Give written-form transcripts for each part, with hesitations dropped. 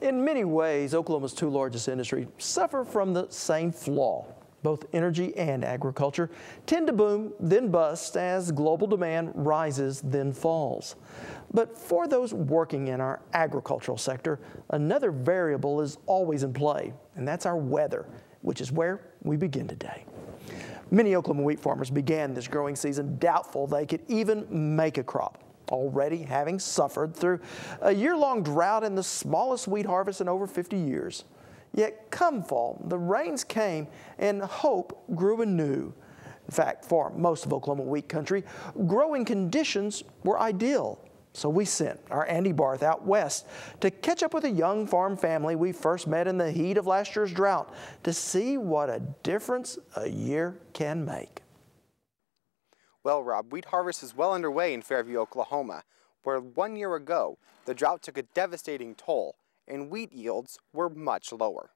In many ways, Oklahoma's two largest industries suffer from the same flaw. Both energy and agriculture tend to boom, then bust as global demand rises, then falls. But for those working in our agricultural sector, another variable is always in play, and that's our weather, which is where we begin today. Many Oklahoma wheat farmers began this growing season doubtful they could even make a crop, already having suffered through a year-long drought and the smallest wheat harvest in over 50 years. Yet come fall, the rains came and hope grew anew. In fact, for most of Oklahoma wheat country, growing conditions were ideal. So we sent our Andy Barth out west to catch up with a young farm family we first met in the heat of last year's drought to see what a difference a year can make. Well, Rob, wheat harvest is well underway in Fairview, Oklahoma, where 1 year ago, the drought took a devastating toll and wheat yields were much lower.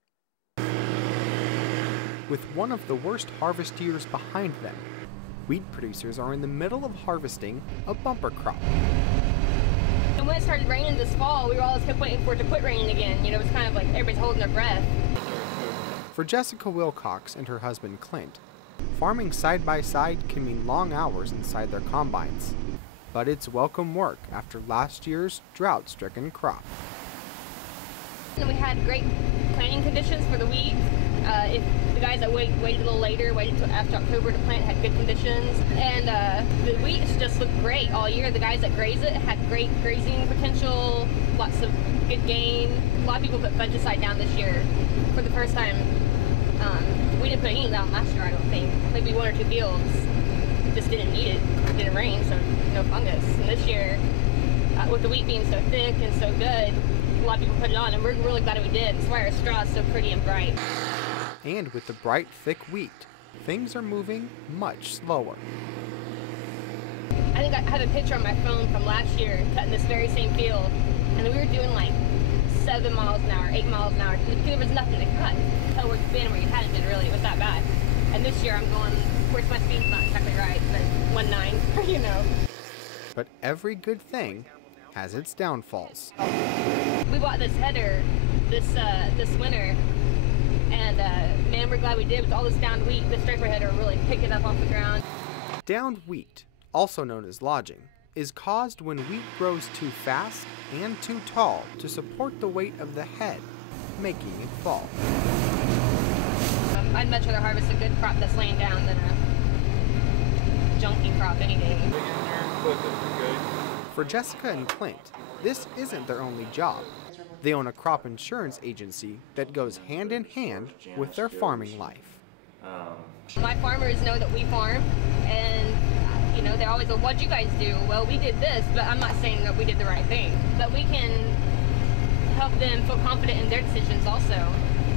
With one of the worst harvest years behind them, wheat producers are in the middle of harvesting a bumper crop. And when it started raining this fall, we were all kept waiting for it to quit raining again. You know, it was kind of like everybody's holding their breath. For Jessica Wilcox and her husband Clint, farming side by side can mean long hours inside their combines. But it's welcome work after last year's drought-stricken crop. And we had great planting conditions for the wheat. If the guys that waited a little later, waited until after October to plant, had good conditions. And the wheat just looked great all year. The guys that graze it had great grazing potential, lots of good gain. A lot of people put fungicide down this year for the first time. We didn't put any down last year, I don't think. Maybe one or two fields just didn't need it. It didn't rain, so no fungus. And this year, with the wheat being so thick and so good, a lot of people put it on, and we're really glad we did. That's why our straw is so pretty and bright. And with the bright, thick wheat, things are moving much slower. I think I have a picture on my phone from last year, cutting this very same field, and we were doing like 7 miles an hour, 8 miles an hour, because there was nothing to cut. Tell where it's been, where it hadn't been really, it was that bad. And this year I'm going, of course my speed's not exactly right, but 1.9, you know. But every good thing has its downfalls. We bought this header this winter, and man, we're glad we did. With all this downed wheat, the striper header will really pick it up off the ground. Downed wheat, also known as lodging, is caused when wheat grows too fast and too tall to support the weight of the head, making it fall. I'd much rather harvest a good crop that's laying down than a junky crop any day. For Jessica and Clint, this isn't their only job. They own a crop insurance agency that goes hand in hand with their farming life. My farmers know that we farm, and you know, they're always like, what'd you guys do? Well, we did this, but I'm not saying that we did the right thing. But we can help them feel confident in their decisions also.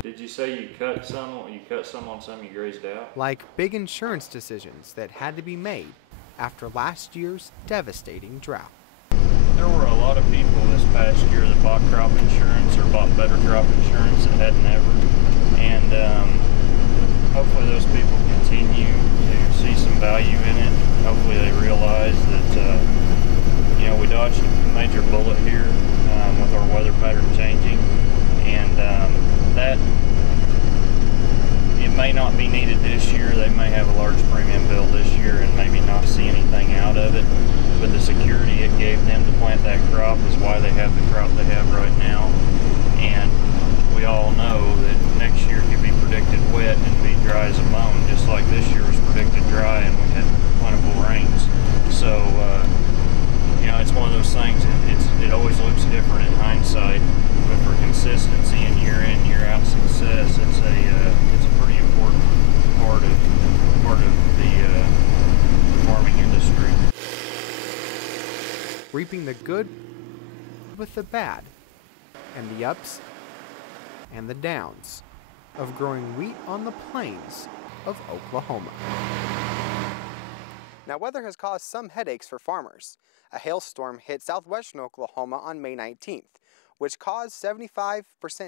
Did you say you cut some on some you grazed out? Like big insurance decisions that had to be made after last year's devastating drought. There were a lot of people this past year that bought crop insurance or bought better crop insurance that had never. And hopefully those people continue to see some value in it. Hopefully they realize that you know, we dodged a major bullet here with our weather pattern changing, and that it may not be needed this year. They may have a large premium bill this year and maybe not see anything out of it, but the security it gave them to plant that crop is why they have the crop they have right now. And we all know that next year could be predicted wet and be dry as a bone, just like this year was predicted dry and we had plentiful rains. So you know, it's one of those things, it always looks different in hindsight, but for consistency and year in, year out success, it's a pretty important part of the farming industry. Reaping the good with the bad, and the ups and the downs of growing wheat on the plains of Oklahoma. Now, weather has caused some headaches for farmers. A hailstorm hit southwestern Oklahoma on May 19th, which caused 75%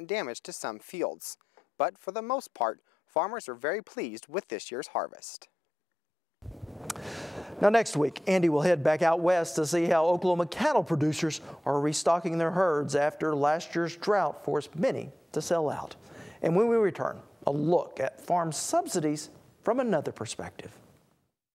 damage to some fields. But for the most part, farmers are very pleased with this year's harvest. Now next week, Andy will head back out west to see how Oklahoma cattle producers are restocking their herds after last year's drought forced many to sell out. And when we return, a look at farm subsidies from another perspective.